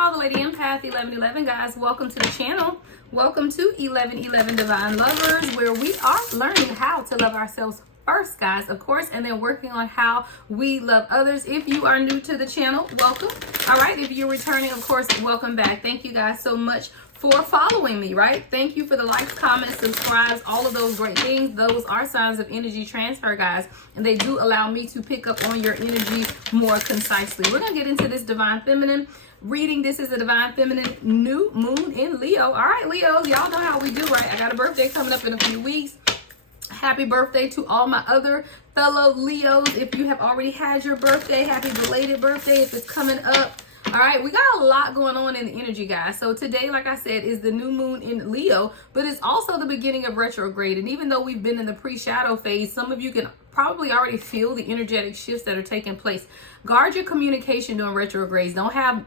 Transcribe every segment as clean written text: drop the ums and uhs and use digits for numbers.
y'all, the Lady Empath 1111, guys. Welcome to the channel. Welcome to 1111 Divine Lovers, where we are learning how to love ourselves first, guys, of course, and then working on how we love others. If you are new to the channel, welcome. All right, if you're returning, of course, welcome back. Thank you guys so much for following me, right? Thank you for the likes, comments, subscribes, all of those great things. Those are signs of energy transfer, guys, and they do allow me to pick up on your energy more concisely. We're gonna get into this Divine Feminine reading. This is a Divine Feminine new moon in Leo. All right, Leos, y'all know how we do, right? I got a birthday coming up in a few weeks. Happy birthday to all my other fellow Leos. If you have already had your birthday, happy belated birthday if it's coming up. All right, we got a lot going on in the energy, guys. So today, like I said, is the new moon in Leo, but it's also the beginning of retrograde. And even though we've been in the pre-shadow phase, some of you can probably already feel the energetic shifts that are taking place. Guard your communication during retrogrades. Don't have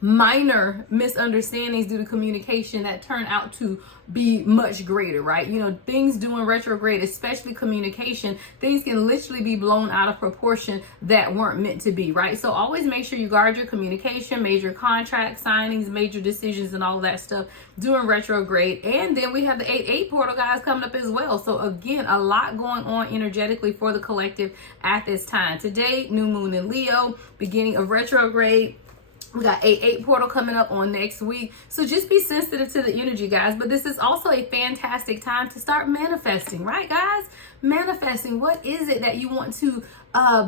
minor misunderstandings due to communication that turn out to be much greater, right? You know, things doing retrograde, especially communication, things can literally be blown out of proportion that weren't meant to be, right? So always make sure you guard your communication, major contract signings, major decisions, and all of that stuff during retrograde. And then we have the 8/8 portal, guys, coming up as well. So again, a lot going on energetically for the collective at this time. Today, new moon in Leo, beginning of retrograde. We got 8/8 portal coming up on next week. So just be sensitive to the energy, guys. But this is also a fantastic time to start manifesting, right, guys? Manifesting. What is it that you want to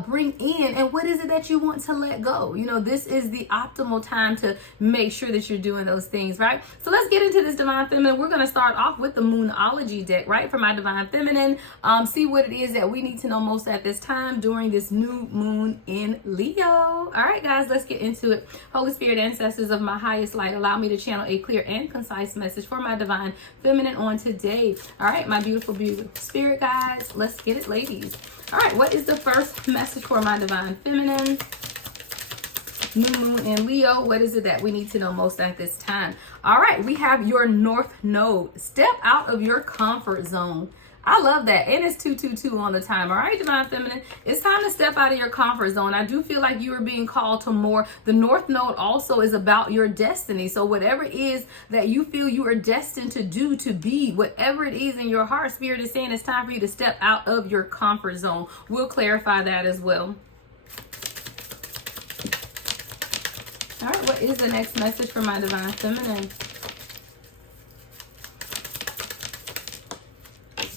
bring in, and what is it that you want to let go? You know, this is the optimal time to make sure that you're doing those things, right? So let's get into this Divine Feminine. We're going to start off with the Moonology deck, right, for my Divine Feminine. See what it is that we need to know most at this time during this new moon in Leo. All right, guys, let's get into it. Holy Spirit, ancestors of my highest light, allow me to channel a clear and concise message for my Divine Feminine on today. All right, my beautiful, beautiful spirit guides, let's get it, ladies. All right, what is the first message for my Divine Feminine? New moon in Leo. What is it that we need to know most at this time? All right, we have your North Node. Step out of your comfort zone. I love that. And it's 222 on the time. All right, Divine Feminine, it's time to step out of your comfort zone. I do feel like you are being called to more. The North Node also is about your destiny. So whatever it is that you feel you are destined to do, to be, whatever it is in your heart, Spirit is saying it's time for you to step out of your comfort zone. We'll clarify that as well. All right, what is the next message for my Divine Feminine?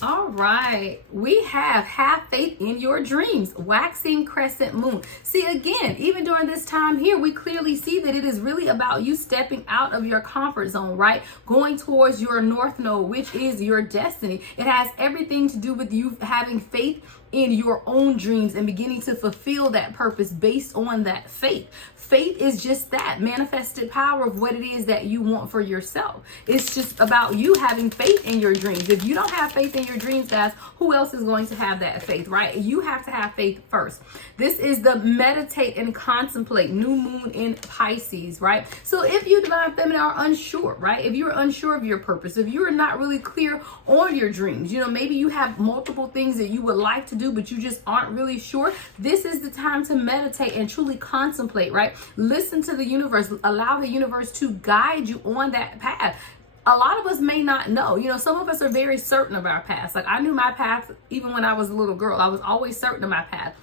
All right, we have faith in your dreams, waxing crescent moon. See, again, even during this time here, we clearly see that it is really about you stepping out of your comfort zone, right? Going towards your North Node, which is your destiny. It has everything to do with you having faith in your own dreams and beginning to fulfill that purpose based on that faith. Faith is just that manifested power of what it is that you want for yourself. It's just about you having faith in your dreams. If you don't have faith in your dreams, guys, who else is going to have that faith, right? You have to have faith first. This is the meditate and contemplate new moon in Pisces, right? So if you, Divine Feminine, are unsure, right? If you're unsure of your purpose, if you're not really clear on your dreams, you know, maybe you have multiple things that you would like to do, but you just aren't really sure. This is the time to meditate and truly contemplate, right? Listen to the universe. Allow the universe to guide you on that path. A lot of us may not know. You know, some of us are very certain of our path. Like I knew my path even when I was a little girl. I was always certain of my path.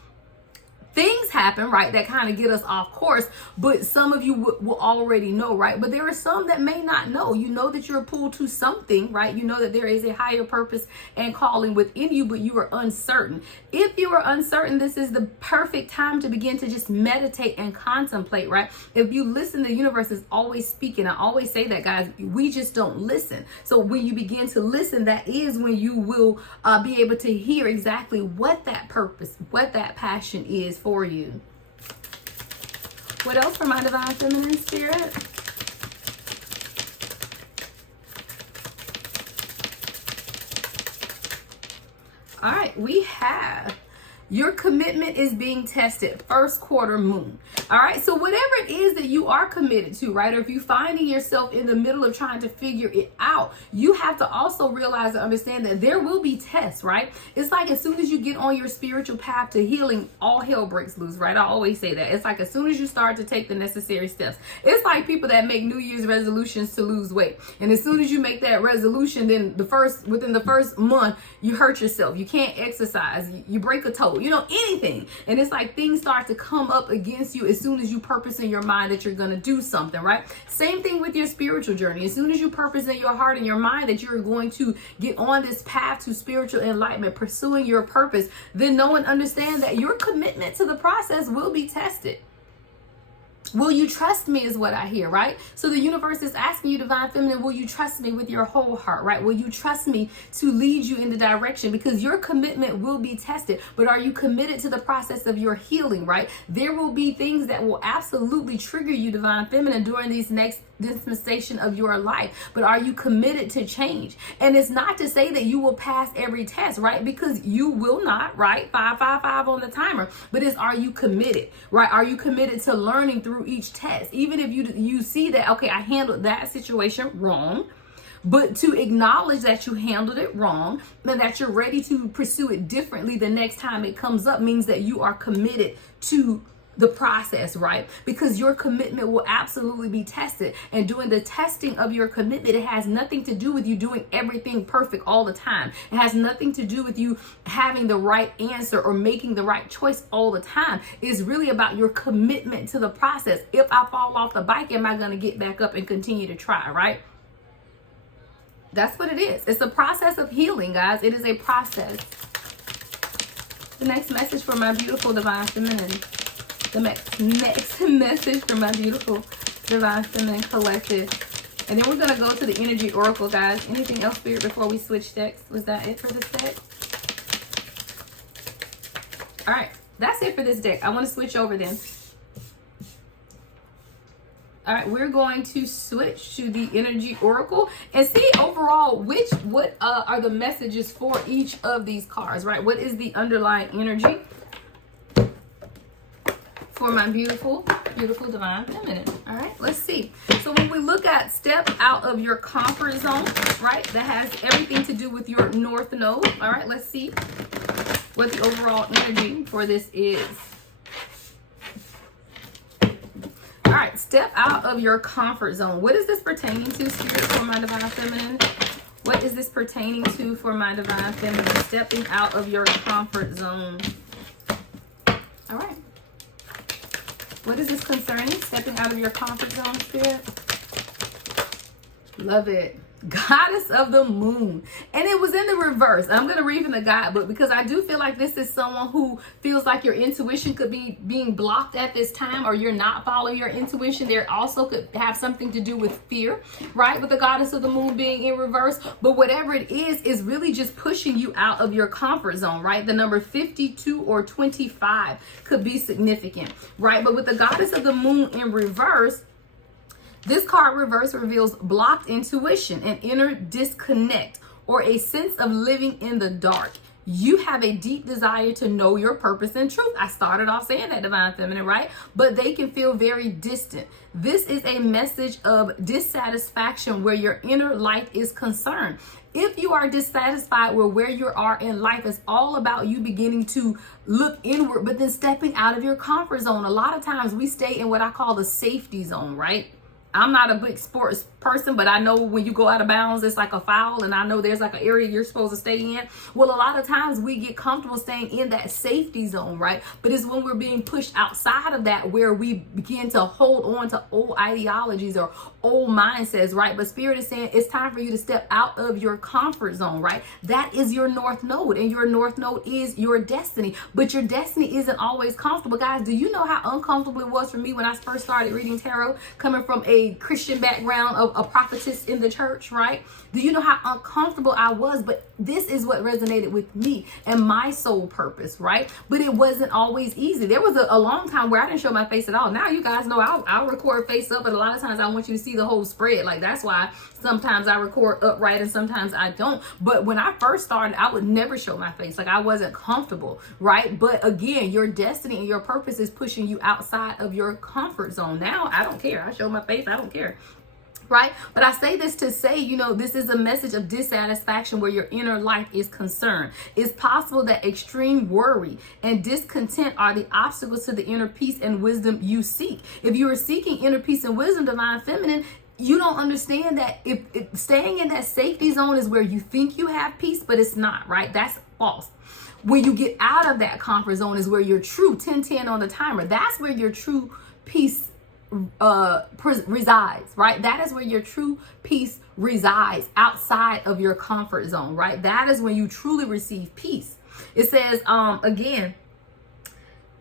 Things happen, right, that kind of get us off course, but some of you will already know, right? But there are some that may not know. You know that you're pulled to something, right? You know that there is a higher purpose and calling within you, but you are uncertain. If you are uncertain, this is the perfect time to begin to just meditate and contemplate, right? If you listen, the universe is always speaking. I always say that, guys. We just don't listen. So when you begin to listen, that is when you will be able to hear exactly what that purpose, what that passion is for you. What else for my Divine Feminine spirit? All right, we have your commitment is being tested. First quarter moon. All right. So whatever it is that you are committed to, right? Or if you're finding yourself in the middle of trying to figure it out, you have to also realize and understand that there will be tests, right? It's like as soon as you get on your spiritual path to healing, all hell breaks loose, right? I always say that. It's like as soon as you start to take the necessary steps, it's like people that make New Year's resolutions to lose weight. And as soon as you make that resolution, then within the first month, you hurt yourself. You can't exercise. You break a toe, anything. And it's like things start to come up against you as soon as you purpose in your mind that you're going to do something, right? Same thing with your spiritual journey. As soon as you purpose in your heart and your mind that you're going to get on this path to spiritual enlightenment, pursuing your purpose, then know and understand that your commitment to the process will be tested. Will you trust me is what I hear, right? So the universe is asking you, Divine Feminine, will you trust me with your whole heart, right? Will you trust me to lead you in the direction? Because your commitment will be tested. But are you committed to the process of your healing, right? There will be things that will absolutely trigger you, Divine Feminine, during these next dispensation of your life. But are you committed to change? And it's not to say that you will pass every test, right? Because you will not, right? 555 on the timer. But are you committed, right? Are you committed to learning through each test? Even if you see that, okay, I handled that situation wrong, but to acknowledge that you handled it wrong and that you're ready to pursue it differently the next time it comes up means that you are committed to the process, right? Because your commitment will absolutely be tested. And doing the testing of your commitment, it has nothing to do with you doing everything perfect all the time. It has nothing to do with you having the right answer or making the right choice all the time. It's really about your commitment to the process. If I fall off the bike, am I going to get back up and continue to try, right? That's what it is. It's a process of healing, guys. It is a process. The next message for my beautiful Divine Feminine. The next message for my beautiful Divine Feminine collective. And then we're going to go to the Energy Oracle, guys. Anything else, Spirit, before we switch decks? Was that it for this deck? All right. That's it for this deck. I want to switch over then. All right. We're going to switch to the Energy Oracle and see overall what are the messages for each of these cards, right? What is the underlying energy for my beautiful, beautiful Divine Feminine? All right, let's see. So when we look at step out of your comfort zone, right, that has everything to do with your North Node. All right, let's see what the overall energy for this is. All right, step out of your comfort zone. What is this pertaining to, Spirit, for my Divine Feminine? What is this pertaining to for my Divine Feminine? Stepping out of your comfort zone. All right. What is this concerning? Stepping out of your comfort zone, Spirit? Love it. Goddess of the Moon. And it was in the reverse. I'm going to read from the guidebook because I do feel like this is someone who feels like your intuition could be being blocked at this time, or you're not following your intuition. There also could have something to do with fear, right? With the Goddess of the Moon being in reverse. But whatever it is really just pushing you out of your comfort zone, right? The number 52 or 25 could be significant, right? But with the Goddess of the Moon in reverse, this card reverse reveals blocked intuition, an inner disconnect, or a sense of living in the dark. You have a deep desire to know your purpose and truth. I started off saying that, Divine Feminine, right? But they can feel very distant. This is a message of dissatisfaction where your inner life is concerned. If you are dissatisfied with where you are in life, it's all about you beginning to look inward, but then stepping out of your comfort zone. A lot of times we stay in what I call the safety zone, right? I'm not a big sports person, but I know when you go out of bounds, it's like a foul, and I know there's like an area you're supposed to stay in. Well, a lot of times we get comfortable staying in that safety zone, right? But it's when we're being pushed outside of that where we begin to hold on to old ideologies or old mindsets, right? But Spirit is saying it's time for you to step out of your comfort zone, right? That is your North Node, and your North Node is your destiny. But your destiny isn't always comfortable. Guys, do you know how uncomfortable it was for me when I first started reading tarot, coming from a a Christian background of a prophetess in the church, right? Do you know how uncomfortable I was? But this is what resonated with me and my soul purpose, right? But it wasn't always easy. There was a long time where I didn't show my face at all. Now you guys know I'll record face up, and a lot of times I want you to see the whole spread. Like, that's why sometimes I record upright and sometimes I don't. But when I first started, I would never show my face. Like, I wasn't comfortable, right? But again, your destiny and your purpose is pushing you outside of your comfort zone. Now I don't care. I show my face. I don't care. Right? But I say this to say, this is a message of dissatisfaction where your inner life is concerned. It's possible that extreme worry and discontent are the obstacles to the inner peace and wisdom you seek. If you are seeking inner peace and wisdom, divine feminine, you don't understand that if staying in that safety zone is where you think you have peace, but it's not, right? That's false. When you get out of that comfort zone is where your true 10-10 on the timer. That's where your true peace resides, right? That is where your true peace resides, outside of your comfort zone, right? That is when you truly receive peace. It says, again,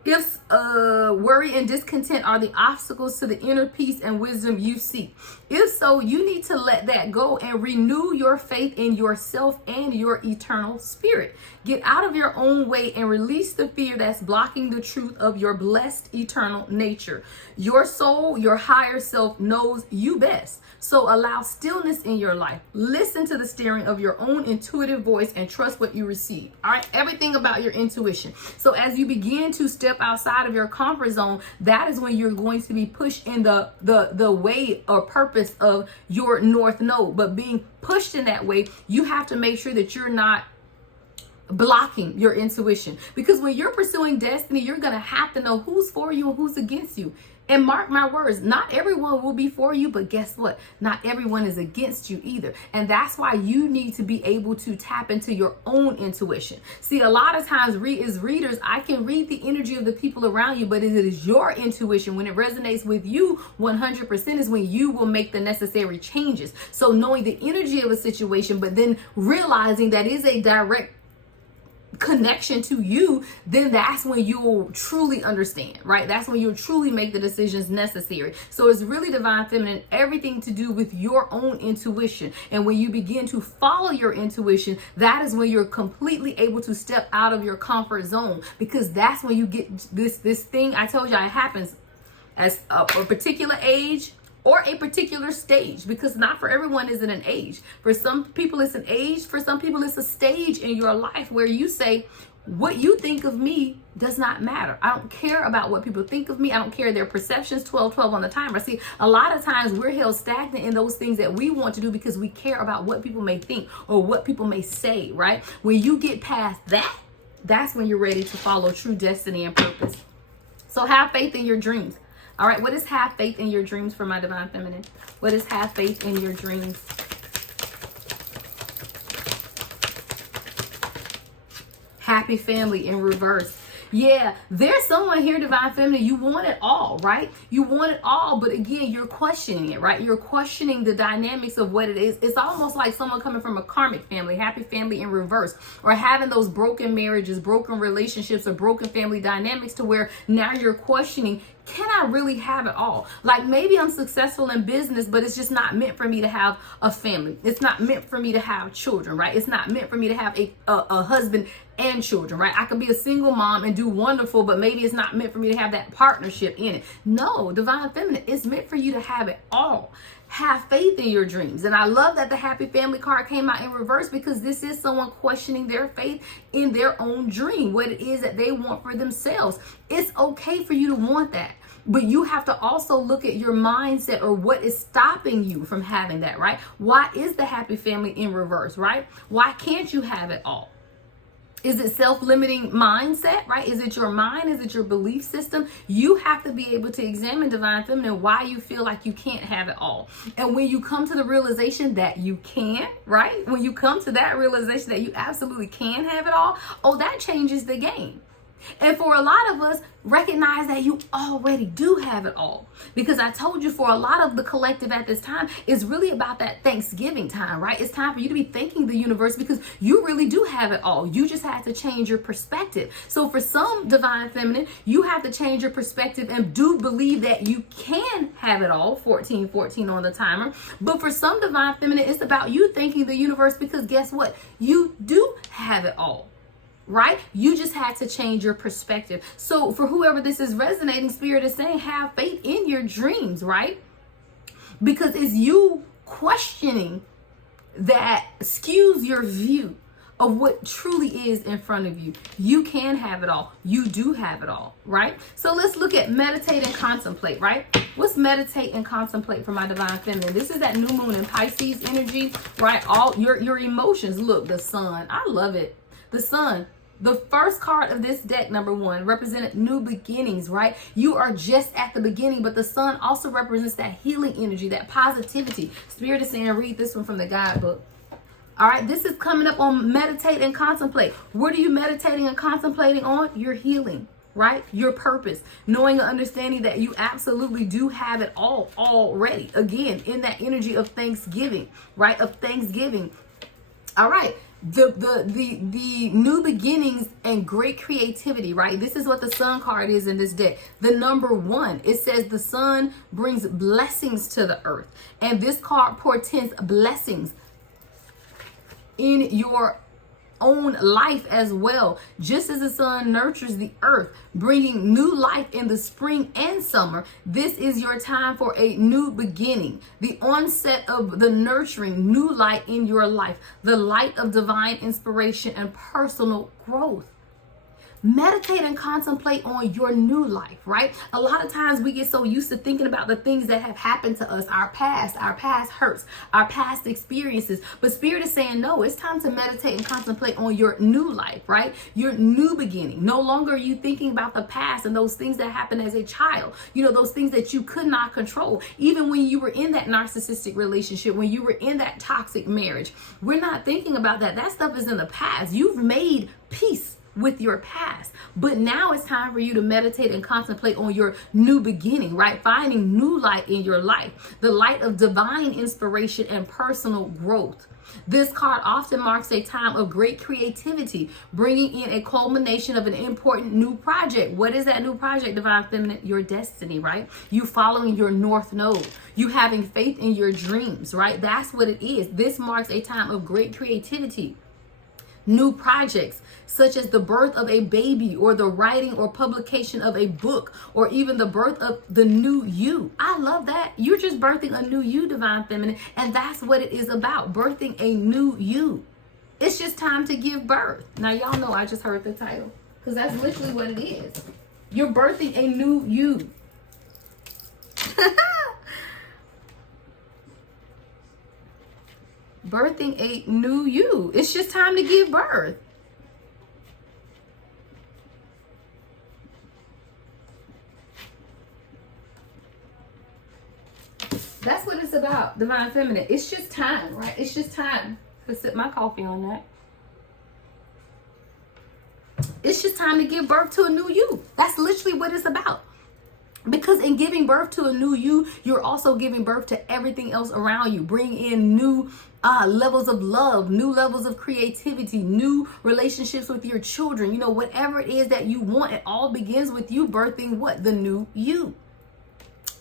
if worry and discontent are the obstacles to the inner peace and wisdom you seek. If so, you need to let that go and renew your faith in yourself and your eternal spirit. Get out of your own way and release the fear that's blocking the truth of your blessed eternal nature. Your soul, your higher self, knows you best. So allow stillness in your life. Listen to the steering of your own intuitive voice and trust what you receive. All right, everything about your intuition. So as you begin to step outside of your comfort zone, that is when you're going to be pushed in the way or purpose of your north node. But being pushed in that way, you have to make sure that you're not blocking your intuition, because when you're pursuing destiny, you're going to have to know who's for you and who's against you. And mark my words, not everyone will be for you, but guess what? Not everyone is against you either. And that's why you need to be able to tap into your own intuition. See, a lot of times as readers, I can read the energy of the people around you, but it is your intuition. When it resonates with you 100% is when you will make the necessary changes. So knowing the energy of a situation, but then realizing that is a direct connection to you, then that's when you'll truly understand, right? That's when you'll truly make the decisions necessary. So it's really, divine feminine, everything to do with your own intuition. And when you begin to follow your intuition, that is when you're completely able to step out of your comfort zone, because that's when you get this thing I told you, it happens as a particular age or a particular stage, because not for everyone is it an age. For some people it's an age, for some people it's a stage in your life where you say, what you think of me does not matter. I don't care about what people think of me. I don't care their perceptions. 12 on the timer. See, a lot of times we're held stagnant in those things that we want to do because we care about what people may think or what people may say, right? When you get past that, that's when you're ready to follow true destiny and purpose. So have faith in your dreams. All right, what is have faith in your dreams for my divine feminine? What is have faith in your dreams? Happy family in reverse. Yeah, there's someone here, divine feminine, you want it all, right? You want it all, but again, you're questioning it, right? You're questioning the dynamics of what it is. It's almost like someone coming from a karmic family, happy family in reverse, or having those broken marriages, broken relationships, or broken family dynamics to where now you're questioning, can I really have it all? Like, maybe I'm successful in business, but it's just not meant for me to have a family. It's not meant for me to have children, right? It's not meant for me to have a husband and children, right? I could be a single mom and do wonderful, but maybe it's not meant for me to have that partnership in it. No, divine feminine, it's meant for you to have it all. Have faith in your dreams. And I love that the happy family card came out in reverse, because this is someone questioning their faith in their own dream, what it is that they want for themselves. It's okay for you to want that, but you have to also look at your mindset or what is stopping you from having that, right? Why is the happy family in reverse, right? Why can't you have it all? Is it self-limiting mindset, right? Is it your mind? Is it your belief system? You have to be able to examine, divine feminine, why you feel like you can't have it all. And when you come to the realization that you can, right? When you come to that realization that you absolutely can have it all, oh, that changes the game. And for a lot of us, recognize that you already do have it all. Because I told you, for a lot of the collective at this time, it's really about that Thanksgiving time, right? It's time for you to be thanking the universe because you really do have it all. You just had to change your perspective. So for some divine feminine, you have to change your perspective and do believe that you can have it all. 1414 on the timer. But for some divine feminine, it's about you thanking the universe because guess what? You do have it all. Right? You just had to change your perspective. So for whoever this is resonating, Spirit is saying, have faith in your dreams, right? Because it's you questioning that skews your view of what truly is in front of you. You can have it all. You do have it all, right? So let's look at meditate and contemplate, right? What's meditate and contemplate for my divine feminine? This is that new moon in Pisces energy, right? All your emotions. Look, the sun. I love it. The sun. The first card of this deck, number one, represented new beginnings, right? You are just at the beginning, but the sun also represents that healing energy, that positivity. Spirit is saying, read this one from the guidebook. All right, this is coming up on meditate and contemplate. What are you meditating and contemplating on? Your healing, right? Your purpose, knowing and understanding that you absolutely do have it all already. Again, in that energy of Thanksgiving, right? Of Thanksgiving. All right. The new beginnings and great creativity, right? This is what the sun card is in this deck. The number one, it says the sun brings blessings to the earth. And this card portends blessings in your own life as well. Just as the sun nurtures the earth, bringing new life in the spring and summer, this is your time for a new beginning, the onset of the nurturing new light in your life, the light of divine inspiration and personal growth. Meditate and contemplate on your new life, right? A lot of times we get so used to thinking about the things that have happened to us, our past hurts, our past experiences. But Spirit is saying, no, it's time to meditate and contemplate on your new life, right? Your new beginning. No longer are you thinking about the past and those things that happened as a child, you know, those things that you could not control. Even when you were in that narcissistic relationship, when you were in that toxic marriage, we're not thinking about that. That stuff is in the past. You've made peace with your past, but now it's time for you to meditate and contemplate on your new beginning, right? Finding new light in your life, the light of divine inspiration and personal growth. This card often marks a time of great creativity, bringing in a culmination of an important new project. What is that new project, divine feminine? Your destiny, right? You following your north node, you having faith in your dreams, right? That's what it is. This marks a time of great creativity. New projects such as the birth of a baby or the writing or publication of a book or even the birth of the new you. I love that. You're just birthing a new you, divine feminine, and that's what it is about, birthing a new you. It's just time to give birth. Now y'all know I just heard the title because that's literally what it is. You're birthing a new you. Birthing a new you. It's just time to give birth. That's what it's about, divine feminine. It's just time, right? It's just time to sip my coffee on that. It's just time to give birth to a new you. That's literally what it's about. Because in giving birth to a new you, you're also giving birth to everything else around you. Bring in new levels of love, new levels of creativity, new relationships with your children. You know, whatever it is that you want, it all begins with you birthing what? The new you.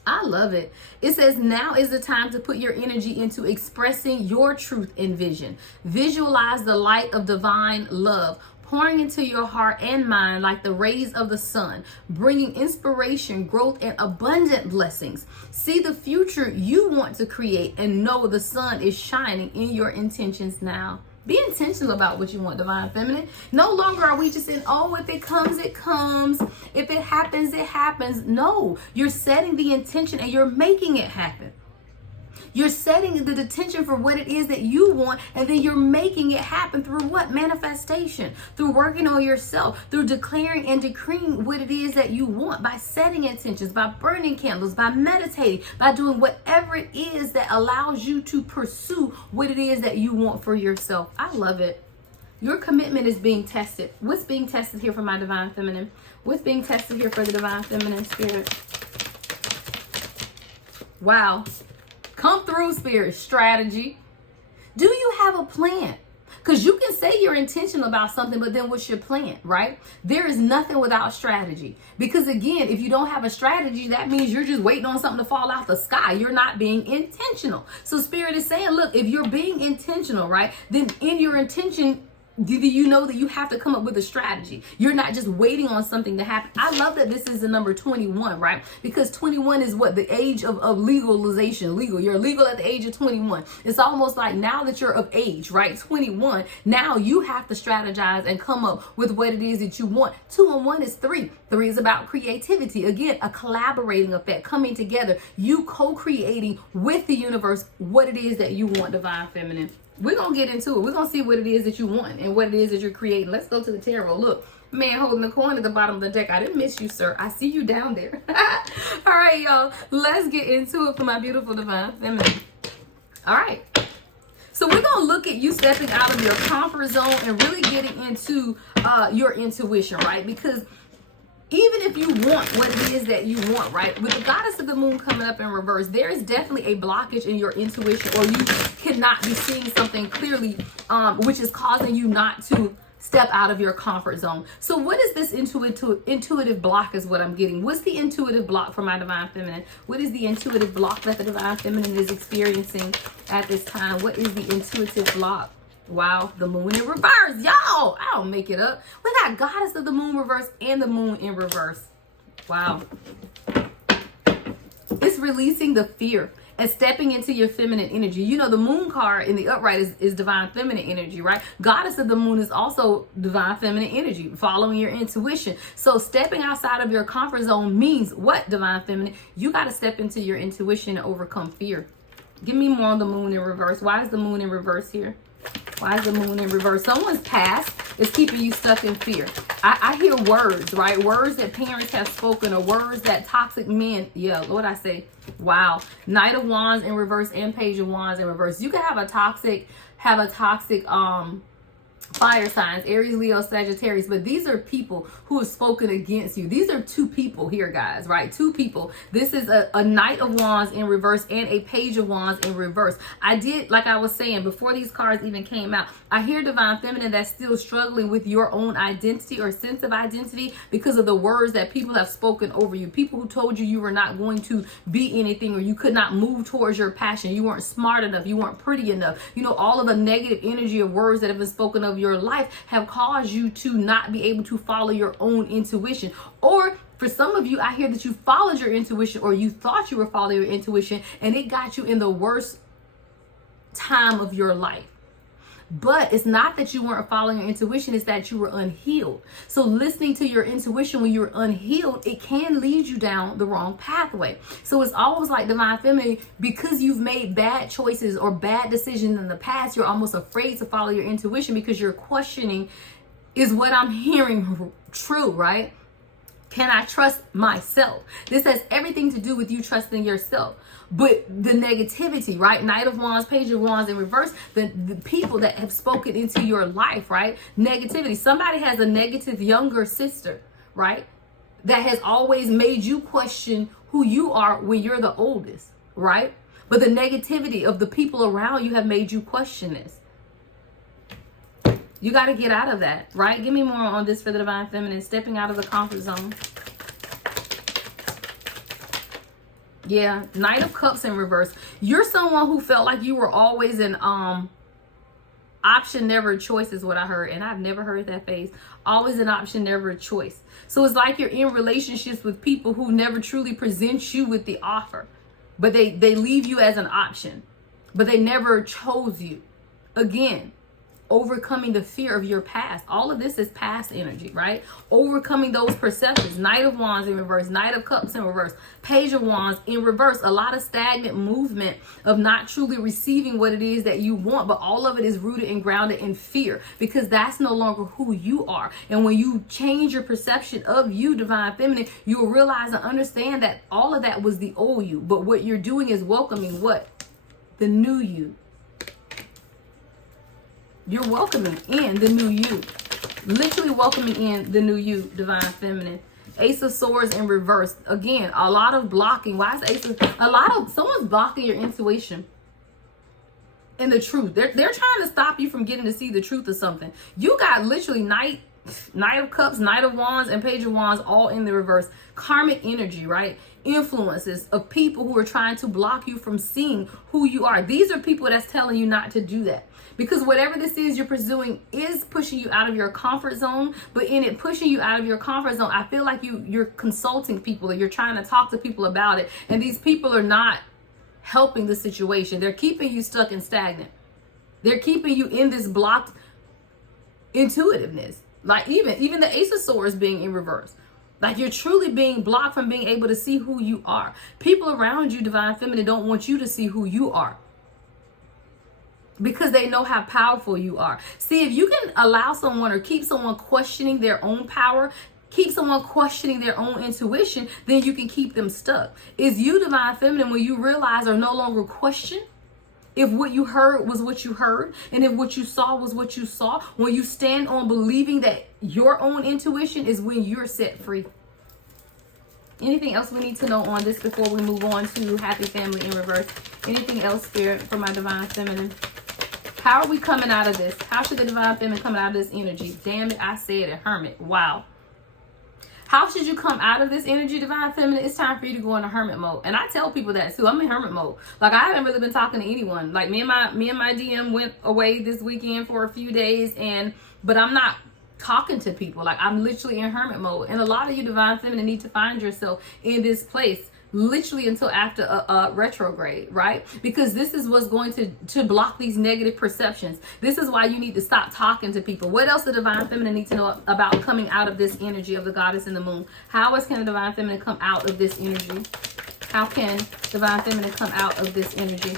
I love it. It says now is the time to put your energy into expressing your truth and vision. Visualize the light of divine love pouring into your heart and mind like the rays of the sun, bringing inspiration, growth, and abundant blessings. See the future you want to create and know the sun is shining in your intentions now. Be intentional about what you want, divine feminine. No longer are we just in, oh, if it comes, it comes. If it happens, it happens. No, you're setting the intention and you're making it happen. You're setting the intention for what it is that you want, and then you're making it happen through what? Manifestation, through working on yourself, through declaring and decreeing what it is that you want, by setting intentions, by burning candles, by meditating, by doing whatever it is that allows you to pursue what it is that you want for yourself. I love it. Your commitment is being tested. What's being tested here for my divine feminine? What's being tested here for the divine feminine spirit? Wow. Come through, spirit. Strategy. Do you have a plan? Because you can say you're intentional about something, but then what's your plan, right? There is nothing without strategy. Because again, if you don't have a strategy, that means you're just waiting on something to fall out the sky. You're not being intentional. So spirit is saying, look, if you're being intentional, right, then in your intention, do you know that you have to come up with a strategy? You're not just waiting on something to happen. I love that this is the number 21, right? Because 21 is what? The age of legalization. Legal. You're legal at the age of 21. It's almost like now that you're of age, right? 21. Now you have to strategize and come up with what it is that you want. 2 and 1 is 3. 3 is about creativity. Again, a collaborating effect, coming together. You co-creating with the universe what it is that you want, divine feminine. We're going to get into it. We're going to see what it is that you want and what it is that you're creating. Let's go to the tarot. Look, man holding the coin at the bottom of the deck. I didn't miss you, sir. I see you down there. All right, y'all. Let's get into it for my beautiful divine feminine. All right. So we're going to look at you stepping out of your comfort zone and really getting into your intuition, right? Because even if you want what it is that you want, right? With the goddess of the moon coming up in reverse, there is definitely a blockage in your intuition, or you cannot be seeing something clearly, which is causing you not to step out of your comfort zone. So what is this intuitive block is what I'm getting. What's the intuitive block for my divine feminine? What is the intuitive block that the divine feminine is experiencing at this time? What is the intuitive block? Wow, the moon in reverse. Y'all, I don't make it up. We got goddess of the moon reverse and the moon in reverse. Wow. It's releasing the fear and stepping into your feminine energy. You know, the moon card in the upright is divine feminine energy, right? Goddess of the moon is also divine feminine energy, following your intuition. So stepping outside of your comfort zone means what, divine feminine? You got to step into your intuition and overcome fear. Give me more on the moon in reverse. Why is the moon in reverse here? Why is the moon in reverse? Someone's past is keeping you stuck in fear. I hear words, right? Words that parents have spoken, or words that toxic men, yeah, what I say? Wow. Knight of Wands in reverse and Page of Wands in reverse. You can have a toxic fire signs, Aries, Leo, Sagittarius, but these are people who have spoken against you. These are 2 people here, guys, right? 2 people. This is a Knight of Wands in reverse and a Page of Wands in reverse. I did, like I was saying, before these cards even came out, I hear divine feminine that's still struggling with your own identity or sense of identity because of the words that people have spoken over you. People who told you you were not going to be anything, or you could not move towards your passion. You weren't smart enough. You weren't pretty enough. You know, all of the negative energy of words that have been spoken of your life have caused you to not be able to follow your own intuition. Or for some of you, I hear that you followed your intuition, or you thought you were following your intuition, and it got you in the worst time of your life. But it's not that you weren't following your intuition, it's that you were unhealed. So listening to your intuition when you're unhealed, it can lead you down the wrong pathway. So it's almost like divine feminine, because you've made bad choices or bad decisions in the past, you're almost afraid to follow your intuition because you're questioning, is what I'm hearing true, right? Can I trust myself? This has everything to do with you trusting yourself. But the negativity, right? Knight of Wands, Page of Wands in reverse, the people that have spoken into your life, right? Negativity. Somebody has a negative younger sister, right? That has always made you question who you are when you're the oldest, right? But the negativity of the people around you have made you question this. You got to get out of that, right? Give me more on this for the divine feminine, stepping out of the comfort zone. Yeah, Knight of Cups in reverse. You're someone who felt like you were always an option, never a choice is what I heard. And I've never heard that phrase. Always an option, never a choice. So it's like you're in relationships with people who never truly present you with the offer. But they leave you as an option. But they never chose you. Again, overcoming the fear of your past. All of this is past energy, right? Overcoming those perceptions. Knight of Wands in reverse, Knight of Cups in reverse, Page of Wands in reverse. A lot of stagnant movement of not truly receiving what it is that you want, but all of it is rooted and grounded in fear, because that's no longer who you are. And when you change your perception of you, divine feminine, you will realize and understand that all of that was the old you. But what you're doing is welcoming what? The new you. You're welcoming in the new you. Literally welcoming in the new you, divine feminine. Ace of Swords in reverse. Again, a lot of blocking. Why is Ace of... Someone's blocking your intuition and the truth. They're trying to stop you from getting to see the truth of something. You got literally Knight of Cups, Knight of Wands, and Page of Wands all in the reverse. Karmic energy, right? Influences of people who are trying to block you from seeing who you are. These are people that's telling you not to do that. Because whatever this is you're pursuing is pushing you out of your comfort zone. But in it pushing you out of your comfort zone, I feel like you're consulting people, or you're trying to talk to people about it. And these people are not helping the situation. They're keeping you stuck and stagnant. They're keeping you in this blocked intuitiveness. Like even the Ace of Swords being in reverse. Like you're truly being blocked from being able to see who you are. People around you, divine feminine, don't want you to see who you are, because they know how powerful you are. See, if you can allow someone or keep someone questioning their own power, keep someone questioning their own intuition, then you can keep them stuck. Is you, divine feminine, when you realize or no longer question if what you heard was what you heard, and if what you saw was what you saw, when you stand on believing that your own intuition, is when you're set free. Anything else we need to know on this before we move on to Happy Family in reverse? Anything else, Spirit, for my divine feminine? How are we coming out of this? How should the divine feminine come out of this energy? Damn it, I said it, Hermit. Wow. How should you come out of this energy, divine feminine? It's time for you to go into hermit mode. And I tell people that too. I'm in hermit mode. Like, I haven't really been talking to anyone. Like, me and my DM went away this weekend for a few days, but I'm not talking to people. Like, I'm literally in hermit mode. And a lot of you, divine feminine, need to find yourself in this place literally until after a retrograde, right? Because this is what's going to block these negative perceptions. This is why you need to stop talking to people. What else the divine feminine need to know about coming out of this energy of the goddess in the moon? How else can the divine feminine come out of this energy? How can divine feminine come out of this energy?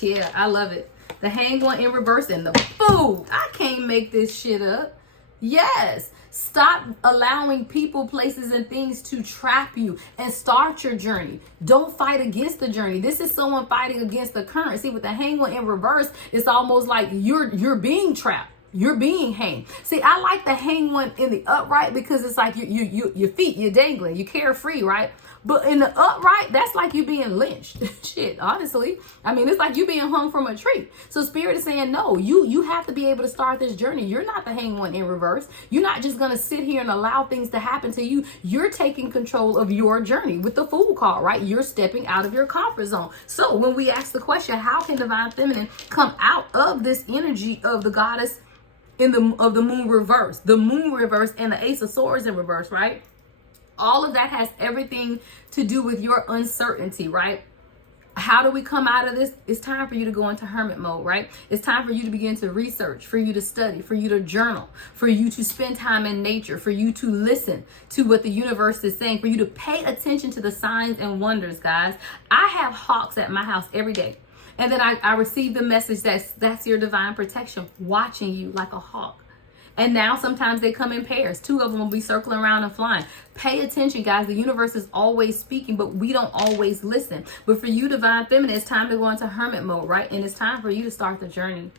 Yeah, I love it. The Hanged One in reverse and the food. I can't make this shit up. Yes. Stop allowing people, places, and things to trap you and start your journey. Don't fight against the journey. This is someone fighting against the current. See, with the Hanged One in reverse, it's almost like you're being trapped. You're being hanged. See, I like the Hanged One in the upright because it's like your feet, you're dangling, you carefree, right? But in the upright, that's like you being lynched. Shit, honestly. I mean, it's like you being hung from a tree. So Spirit is saying, no, you have to be able to start this journey. You're not the Hanged One in reverse. You're not just going to sit here and allow things to happen to you. You're taking control of your journey with the Fool card, right? You're stepping out of your comfort zone. So when we ask the question, how can divine feminine come out of this energy of the goddess of the moon reverse, and the Ace of Swords in reverse, right? All of that has everything to do with your uncertainty, right? How do we come out of this? It's time for you to go into hermit mode, right? It's time for you to begin to research, for you to study, for you to journal, for you to spend time in nature, for you to listen to what the universe is saying, for you to pay attention to the signs and wonders, guys. I have hawks at my house every day. And then I receive the message that's your divine protection watching you like a hawk. And now sometimes they come in pairs. 2 of them will be circling around and flying. Pay attention, guys. The universe is always speaking, but we don't always listen. But for you, divine feminine, it's time to go into hermit mode, right? And it's time for you to start the journey.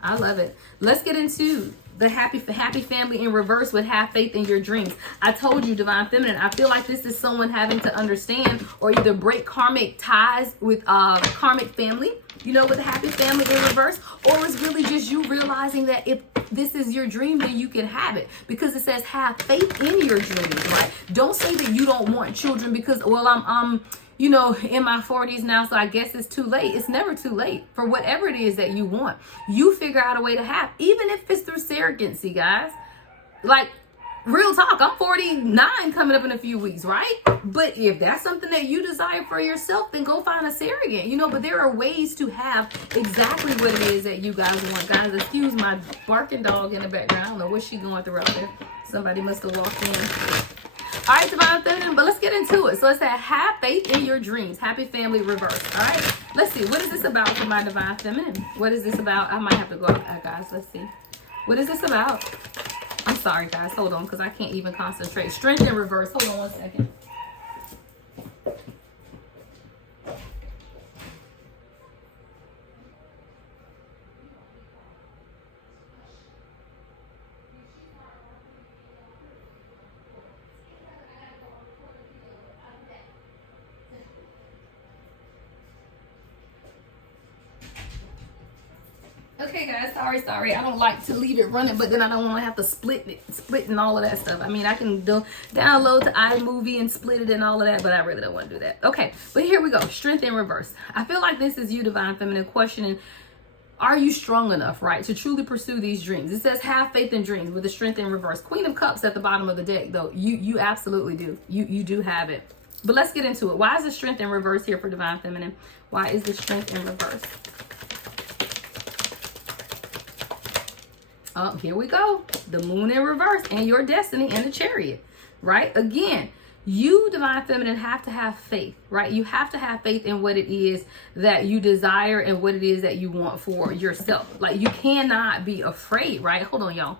I love it. Let's get into the happy family in reverse with have faith in your dreams. I told you, divine feminine, I feel like this is someone having to understand or either break karmic ties with karmic family, you know, with the happy family in reverse, or it's really just you realizing that if this is your dream, then you can have it, because it says have faith in your dreams, right? Don't say that you don't want children because, well, I'm you know, in my 40s now, so I guess it's too late. It's never too late for whatever it is that you want. You figure out a way to have, even if it's through surrogacy, guys. Like, real talk, I'm 49 coming up in a few weeks, right? But if that's something that you desire for yourself, then go find a surrogate, you know. But there are ways to have exactly what it is that you guys want. Guys, excuse my barking dog in the background. I don't know what she's going through out there. Somebody must have walked in. All right, divine feminine, but let's get into it. So let's say have faith in your dreams. Happy family reverse. All right, let's see. What is this about for my divine feminine? What is this about? I might have to go out, guys. Let's see. What is this about? I'm sorry, guys. Hold on, because I can't even concentrate. Strength in reverse. Hold on 1 second. Okay, guys, sorry. I don't like to leave it running, but then I don't want to have to split and all of that stuff. I mean, I can download the iMovie and split it and all of that, but I really don't want to do that. Okay, but here we go. Strength in reverse. I feel like this is you, Divine Feminine, questioning, are you strong enough, right, to truly pursue these dreams? It says have faith in dreams with the strength in reverse. Queen of Cups at the bottom of the deck, though. You absolutely do. You do have it. But let's get into it. Why is the strength in reverse here for Divine Feminine? Why is the strength in reverse? Oh, here we go. The moon in reverse and your destiny and the Chariot, right? Again, you, Divine Feminine, have to have faith, right? You have to have faith in what it is that you desire and what it is that you want for yourself. Like, you cannot be afraid, right? Hold on, y'all.